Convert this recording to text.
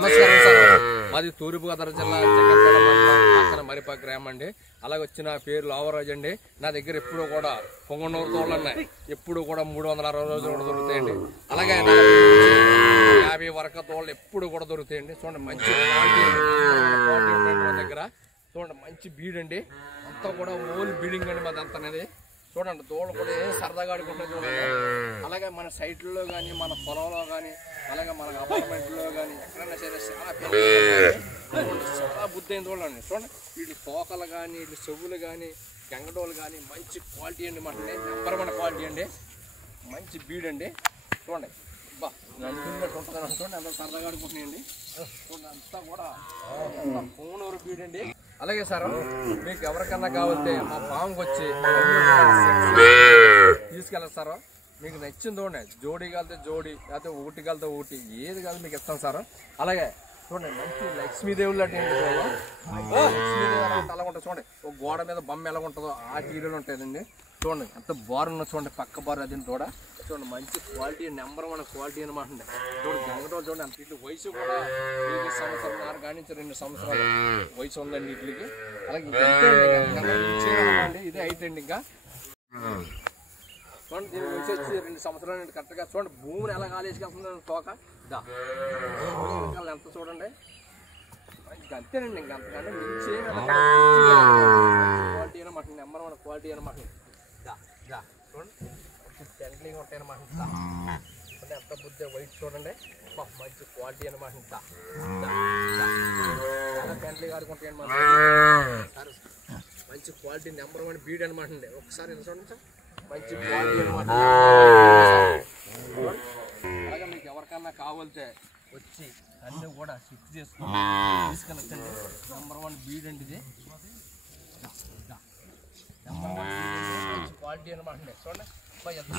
నమస్కారం సార్. మాది తూర్పుగోదావరి జిల్లా జగన్పేట మండలం పక్కన మరిపాక గ్రామం అండి. అలాగే వచ్చిన పేరు లావరాజు అండి. నా దగ్గర ఎప్పుడు కూడా పొంగనూరు తోళ్ళు ఉన్నాయి. ఎప్పుడు కూడా 360 రోజులు కూడా దొరుకుతాయండి. అలాగే 50 వరకు తోళ్ళు ఎప్పుడు కూడా దొరుకుతాయండి. చూడండి మంచి క్వాలిటీ ఉంటాయండి మా దగ్గర. చూడండి మంచి బీడ్ అండి. అంతా కూడా ఓల్ బీడింగ్ అండి మాది అంత అనేది. చూడండి తోళ్ళు కూడా ఏం సరదాగా ఆడుకుంటుంది చూడండి. అలాగే మన సైట్లలో కానీ మన పొలంలో కానీ అలాగే మన అపార్ట్మెంట్లో కానీ ఎక్కడైనా సరే చాలా బుద్ధి అయిన చూడండి. చూడండి వీటి తోకలు కానీ వీటి చెవులు కానీ గంగడోలు కానీ మంచి క్వాలిటీ అండి మాట. నెంబర్ వన్ క్వాలిటీ అండి. మంచి బీడ్ అండి. చూడండి బా నడుచుకున్నట్టు ఉంటుంది చూడండి. అంత సరదాగా ఆడుకుంటున్నాయండి. చూడండి అంతా కూడా పొంగనూరు బీడ్ అండి. అలాగే సార్ మీకు ఎవరికన్నా కావాలంటే మా ఫామ్కి వచ్చి తీసుకెళ్ళాలి సార్. మీకు నచ్చింది చూడండి. జోడీ కలితే జోడీ లేకపోతే ఒకటి కలితే ఒకటి ఏది కాదు మీకు ఇస్తాం సార్. అలాగే చూడండి మంచి లక్ష్మీదేవులు అంటే లక్ష్మీదేవి అలా ఉంటుంది చూడండి. ఒక గోడ మీద బొమ్మ ఎలా ఉంటుందో ఆ టీవీలు ఉంటుందండి. చూడండి ఎంత బారున్న చూడండి పక్క బారు అది కూడా చూడండి మంచి క్వాలిటీ నెంబర్ వన్ క్వాలిటీ అనమాట. చూడండి గంగటోళ్ళు చూడండి అంత వీటి వయసు కూడా 1 సంవత్సరంన్నర కానీ 2 సంవత్సరాలు వయసు ఉందండి వీటికి. అలాగే ఇదే అయితే అండి ఇంకా చూడండి దీని వయసు వచ్చి 2 సంవత్సరాలు అండి కరెక్ట్గా. చూడండి భూమిని ఎలా కాలేసుకెళ్తుంది తోక ఎంత చూడండి. ఇంకా అంతేనండి. ఇంకా అంతకంటే మించి క్వాలిటీ అనమాట. నెంబర్ వన్ క్వాలిటీ అనమాట. చూడండి ఫ్రెండ్లీగా ఉంటాయి అనమాట. ఎంత బుద్ధి వైట్ చూడండి మంచి క్వాలిటీ అనమాట. చాలా ఫ్రెండ్లీగా ఆడుకుంటాయి అనమాట. మంచి క్వాలిటీ నెంబర్ వన్ బీడ్ అనమాట అండి. ఒకసారి చూడండి సార్ మంచి క్వాలిటీ అనమాట. అలాగే మీకు ఎవరికన్నా కావాలితే వచ్చి అన్నీ కూడా షిఫ్ట్ చేసుకుని తీసుకెళ్ళచ్చండి. నెంబర్ వన్ బీడ్ అండి ఇది. నెంబర్ వన్ బీడ్ మంచి క్వాలిటీ అనమాట అండి. చూడండి ఎంత